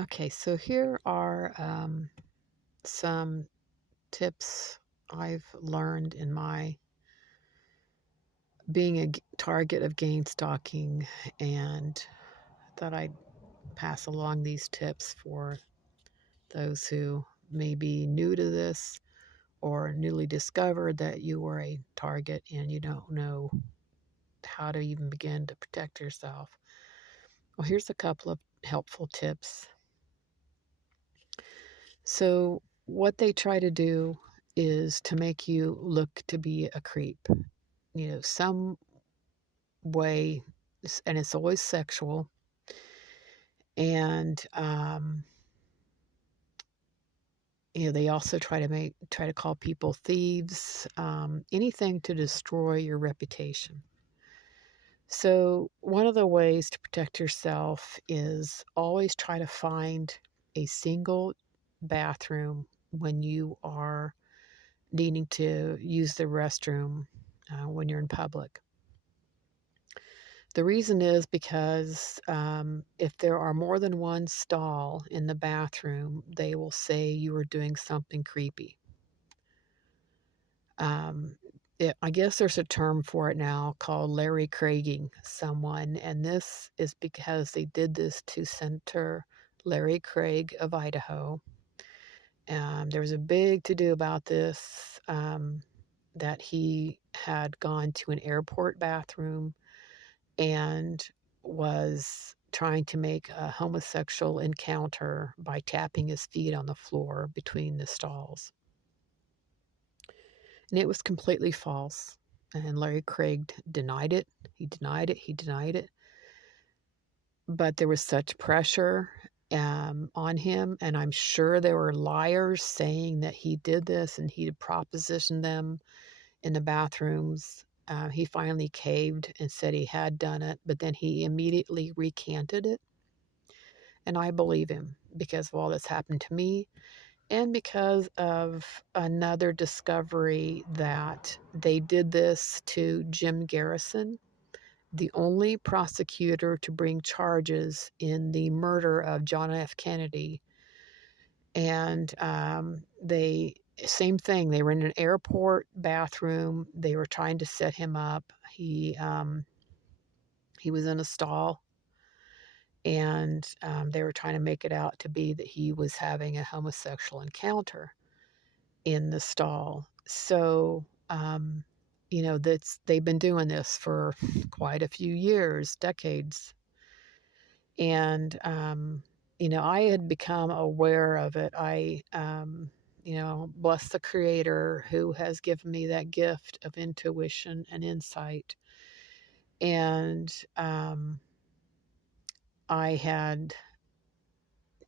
Okay, so here are some tips I've learned in my being a target of gain stalking, and thought I'd pass along these tips for those who may be new to this or newly discovered that you were a target and you don't know how to even begin to protect yourself. Well, here's a couple of helpful tips. So, what they try to do is to make you look to be a creep, some way, and it's always sexual. And they also try to call people thieves, anything to destroy your reputation. So one of the ways to protect yourself is always try to find a single bathroom when you are needing to use the restroom when you're in public. The reason is because if there are more than one stall in the bathroom, they will say you are doing something creepy. Um, I guess there's a term for it now called Larry Craiging someone, and this is because they did this to Senator Larry Craig of Idaho. There was a big to-do about this, that he had gone to an airport bathroom and was trying to make a homosexual encounter by tapping his feet on the floor between the stalls. And it was completely false. And Larry Craig denied it. He denied it. He denied it. But there was such pressure on him. And I'm sure there were liars saying that he did this and he propositioned them in the bathrooms. He finally caved and said he had done it, but then he immediately recanted it. And I believe him because of all that's happened to me and because of another discovery that they did this to Jim Garrison, the only prosecutor to bring charges in the murder of John F. Kennedy. And same thing, they were in an airport bathroom. They were trying to set him up. He was in a stall, and they were trying to make it out to be that he was having a homosexual encounter in the stall. So, they've been doing this for quite a few years, decades. And, I had become aware of it. Bless the Creator who has given me that gift of intuition and insight. And I had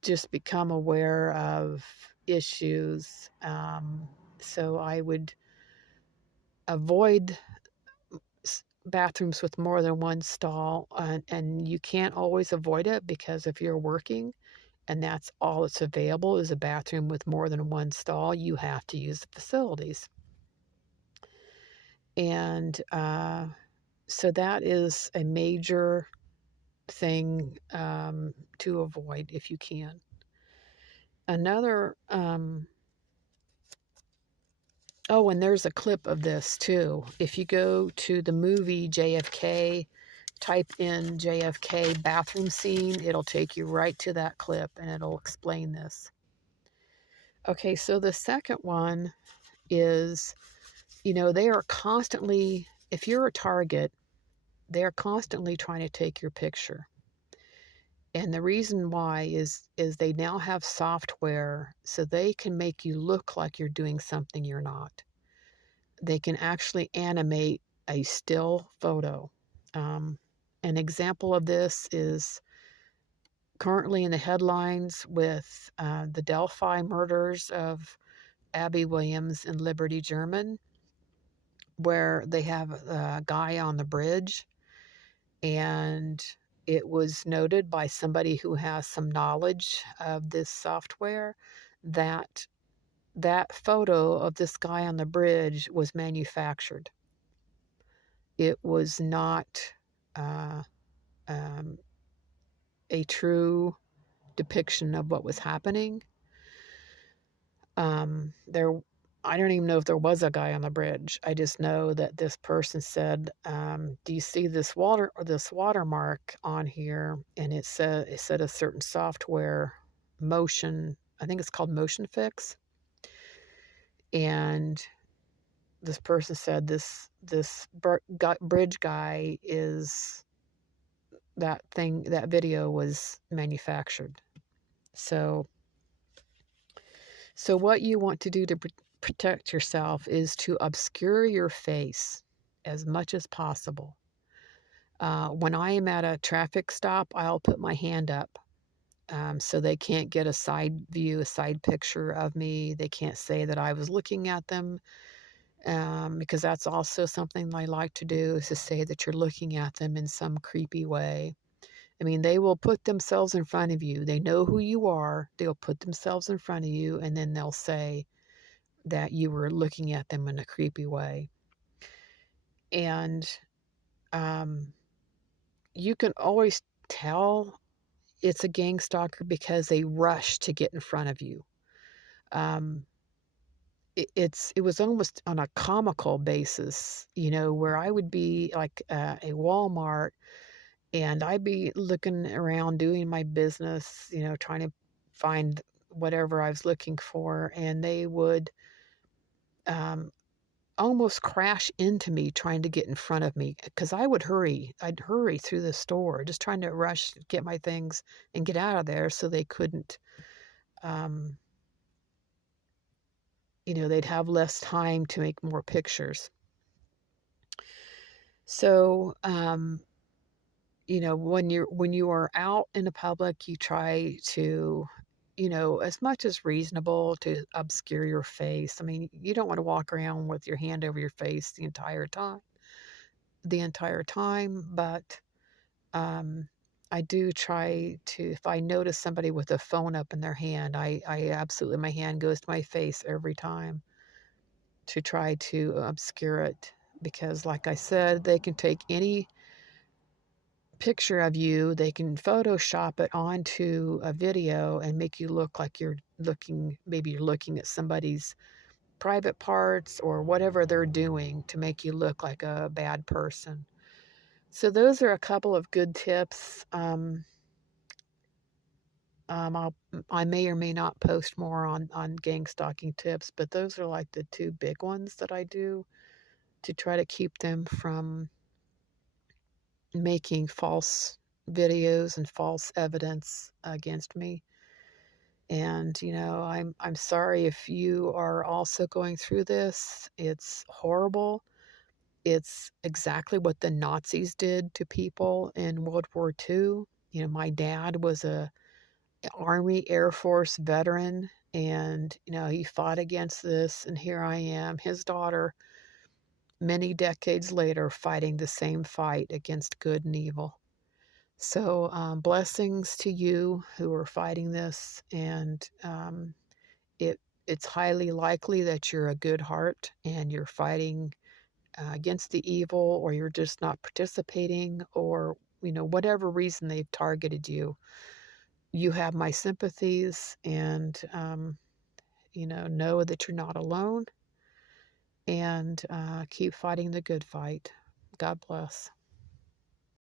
just become aware of issues. So I would avoid bathrooms with more than one stall, and you can't always avoid it because if you're working and that's all that's available is a bathroom with more than one stall, you have to use the facilities. And so that is a major thing to avoid if you can. Another Oh, and there's a clip of this too. If you go to the movie JFK, type in JFK bathroom scene, it'll take you right to that clip and it'll explain this. Okay, so the second one is, they are constantly, if you're a target, they're constantly trying to take your picture. And the reason why is they now have software so they can make you look like you're doing something you're not. They can actually animate a still photo. An example of this is currently in the headlines with the Delphi murders of Abby Williams and Liberty German, where they have a guy on the bridge, and it was noted by somebody who has some knowledge of this software that that photo of this guy on the bridge was manufactured. It was not uh, um, a true depiction of what was happening. There, I don't even know if there was a guy on the bridge. I just know that this person said, "Do you see this watermark on here?" And it said a certain software, motion. I think it's called Motion Fix. And this person said this bridge guy is that video was manufactured. So what you want to do to protect yourself is to obscure your face as much as possible. When I am at a traffic stop, I'll put my hand up, so they can't get a side view, a side picture of me. They can't say that I was looking at them, because that's also something I like to do, is to say that you're looking at them in some creepy way. I mean, they will put themselves in front of you. They know who you are. They'll put themselves in front of you, and then they'll say that you were looking at them in a creepy way. And um, you can always tell it's a gang stalker because they rush to get in front of you. Um, it was almost on a comical basis, where I would be like a Walmart, and I'd be looking around doing my business, trying to find whatever I was looking for, and they would um, almost crash into me trying to get in front of me, because I'd hurry through the store, just trying to rush, get my things and get out of there so they couldn't, um, they'd have less time to make more pictures. So, when you are out in the public, you try to, as much as reasonable, to obscure your face. I mean, you don't want to walk around with your hand over your face the entire time, but um, I do try to, if I notice somebody with a phone up in their hand, I absolutely, my hand goes to my face every time to try to obscure it. Because, like I said, they can take any picture of you, they can Photoshop it onto a video and make you look like maybe you're looking at somebody's private parts or whatever they're doing to make you look like a bad person. So those are a couple of good tips. I may or may not post more on gang stalking tips, but those are like the two big ones that I do to try to keep them from making false videos and false evidence against me. And I'm sorry if you are also going through this. It's horrible. It's exactly what the Nazis did to people in World War II. My dad was a Army Air Force veteran, and he fought against this, and here I am, his daughter, many decades later, fighting the same fight against good and evil. So, blessings to you who are fighting this, and it it's highly likely that you're a good heart and you're fighting against the evil, or you're just not participating, or whatever reason they've targeted you. You have my sympathies, and know that you're not alone, and keep fighting the good fight. God bless.